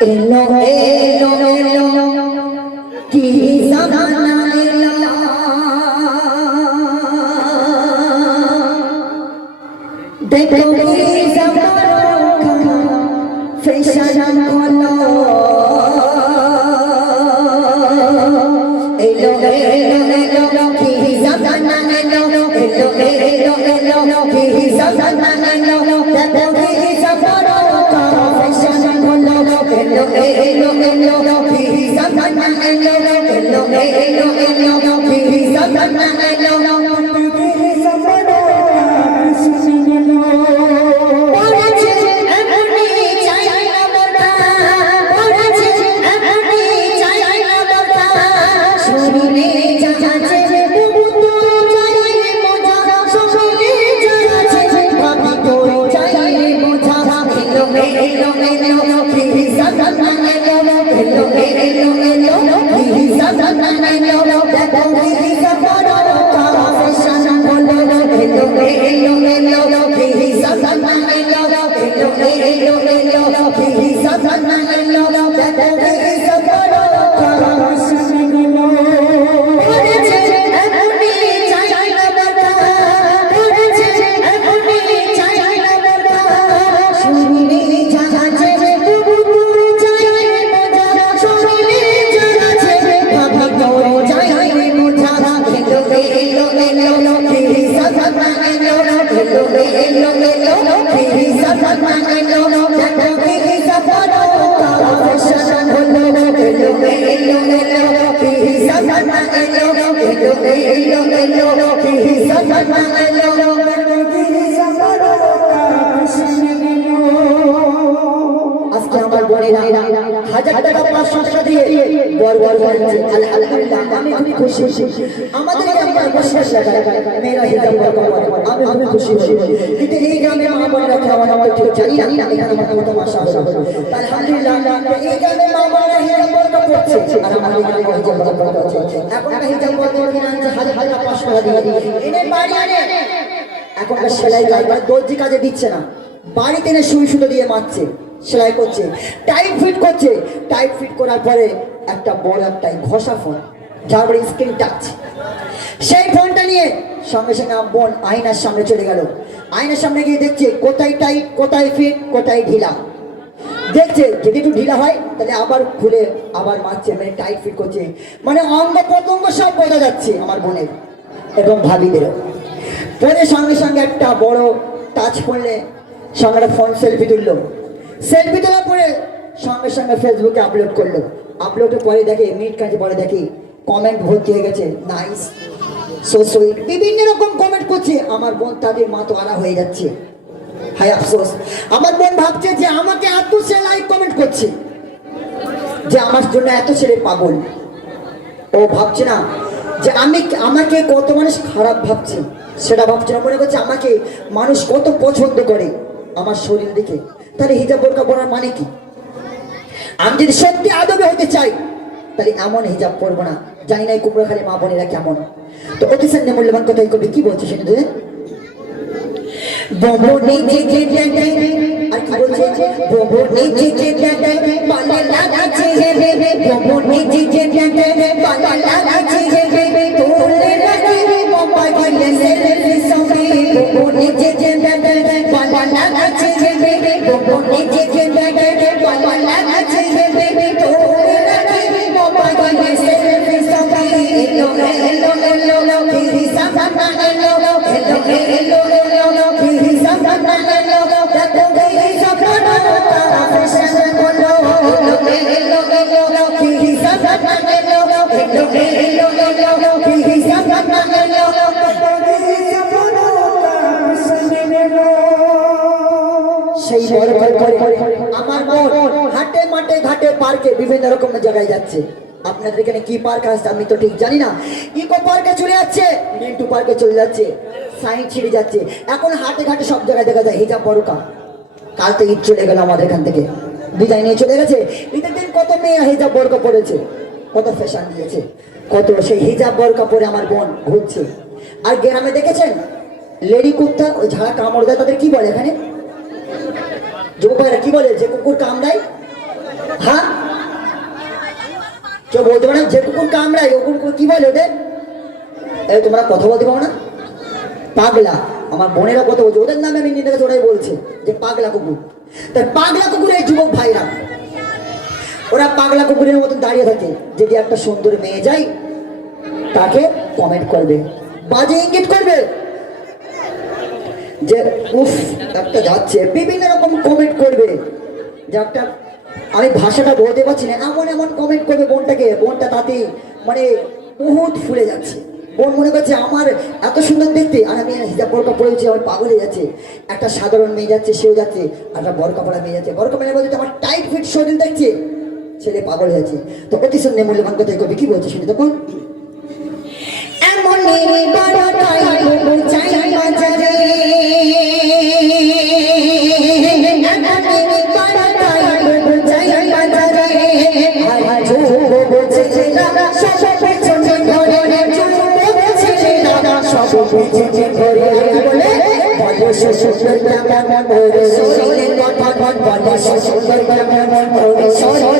এলো এলো এলো কি জামানা এলো দেখো কি জামানা ফ্যাশন হলো এলো এলো এলো কি জামানা এলো এলো এলো এলো কি জামানা এলো দেখো কি জামানা hello, hello, hello, peace. Satana, hello, hello, hello, hello, peace. Satana, hello. এলো দেখো কি সাদা এলো কি আর এখন এখনকার সেলাই মানে দর্জি কাজে দিচ্ছে না বাড়িতে এনে সুতো দিয়ে মারছে সেলাই করছে টাইট ফিট করছে। টাইট ফিট করার পরে একটা বড় একটা ঘষা ফোন যার পরে স্ক্রিন টাচ সেই ফোনটা নিয়ে সঙ্গে সঙ্গে বোন আয়নার সামনে চলে গেল। আয়নার সামনে গিয়ে দেখছে, কোথায় টাইট কোথায় ফিট কোথায় ঢিলা। দেখছে, যদি একটু ঢিলা হয়, তাহলে আবার খুলে আবার মারছে মানে টাইট ফিট করছে। মানে অঙ্গ প্রত্যঙ্গ সব বোঝা যাচ্ছে আমার বোনের এবং ভাবিদেরও। পরে সঙ্গে সঙ্গে একটা বড় টাচ করলে সঙ্গে একটা ফোন সেলফি তুললো। সেলফি তোলার পরে সঙ্গে সঙ্গে ফেসবুকে আপলোড করল। আপলোডের পরে দেখে, মিনিট কাছে পরে দেখি কমেন্ট ভর্তি হয়ে গেছে। নাইস সো সুইট বিভিন্ন রকম কমেন্ট করছে। আমার বোন তাদের মা তো আড়া হয়ে যাচ্ছে। হাই আফসোস। আমার বোন ভাবছে যে আমাকে এত সে লাইক কমেন্ট করছে, যে আমার জন্য এত ছেলে পাগল। ও ভাবছে না যে আমি আমাকে কত মানুষ খারাপ ভাবছে, সেটা ভাবছে না। মনে করছে আমাকে মানুষ কত পছন্দ করে আমার শরীর দেখে। তাহলে হিজাব বোরকা পরার মানে কি? আমি যদি সত্যি আদবে হতে চাই, তাহলে এমন হিজাব পরবো না। জানি না কুমড়োখালি মা বোনেরা কেমন। তো অতি সামনে মূল্যবান কথাই কবি কি বলছে সেটা তুই ববো নিচে যে ডেডে আর কি বলছে? ববো নিচে যে ডেডে পালা লাগাচ্ছে হে হে ববো নিচে যে ডেডে পালা সেই বড় করে আমার মন হাটে মাঠে ঘাটে পার্কে বিভিন্ন রকম জায়গায় যাচ্ছে। আপনাদের এখানে কি পার্ক আছে আমি তো ঠিক জানি না। ইকো পার্কে চলে যাচ্ছে, মিন্টু পার্কে চলে যাচ্ছে সাইন্স ছিঁড়ে যাচ্ছে। এখন হাটে ঘাটে সব জায়গায় দেখা যায় হিজাব বড়কা কাল তো ঈদ চলে গেল আমাদের এখান থেকে। বিদায় নিয়ে চলে গেছে। ঈদের দিন কত মেয়ে হিজাব বরকা পরেছে, কত ফ্যাশন দিয়েছে, কত সেই হিজাব বরকা পরে আমার বোন ঘুরছে। আর গ্রামে দেখেছেন? লেডি কুত্তা, ওই ঝাড়া কামড় দেয়, তাদের কি বলে এখানে? যুবকেরা কি বলে, যে কুকুর কাম দেয় হ্যাঁ? কেউ বলতে পারে যে কুকুর কামড়ায়? ও কুকুর কি বলে ওদের? এই তোমরা কথা বলতে পারো না? পাগলা। আমার বোনেরা কত বলছে, ওদের নামে আমি নিজেকে ওরাই বলছে যে পাগলা কুকুর। তাই পাগলা কুকুরের যুবক ভাইরা। ওরা পাগলা কুকুরের মতো দাঁড়িয়ে থাকে। যদি একটা সুন্দর মেয়ে যায়, তাকে কমেন্ট করবে। বাজে ইঙ্গিত করবে। যে উফ, একটা যাচ্ছে। বিভিন্ন রকম কমেন্ট করবে। যে একটা, আমি ভাষাটা বলতে পারছি না, এমন এমন কমেন্ট করবে বোনটাকে। বোনটা তাতে মানে বহুত ফুলে যাচ্ছে। বোন মনে করছে, আমার এত সুন্দর দেখতে, আর আমি হিজাব কাপড় হয়েছে আমার পাগল হয়ে যাচ্ছে। একটা সাধারণ মেয়ে যাচ্ছে, সেও যাচ্ছে, আর একটা বড় কাপড়া মেয়ে যাচ্ছে। বড় কাপড়ের মধ্যে আমার টাইট ফিট শরীর দেখছে, ছেলে পাগল হয়ে যাচ্ছে। তো অতি সুন্দর মূল্যবান কথাই কবি কি বলছে শুনে তখন এমন সুন্দর কেমন সুন্দর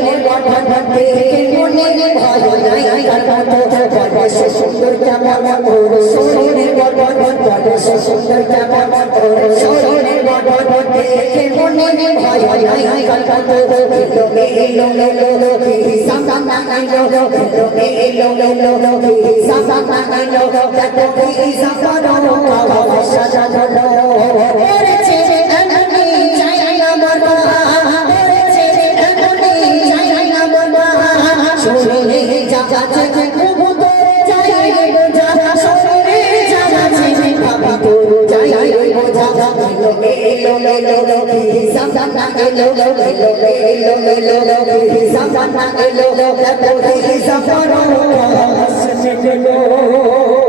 সে সুন্দর কেমন ওরে সোনে বদন বদন সে সুন্দর কেমন ওরে সোনে বদন দেখে মনে ভয় হয় হয় কলকাতা তো এলো লো লো লো কি সাম সাম এলো লো তো এলো লো লো লো কি সাম সাম এলো লো তো কি সাম সাম লো লো সাজা লো elo lo lo lo sam sam sam elo lo lo lo elo lo lo lo sam sam sam elo lo lo lo sam sam sam elo lo lo lo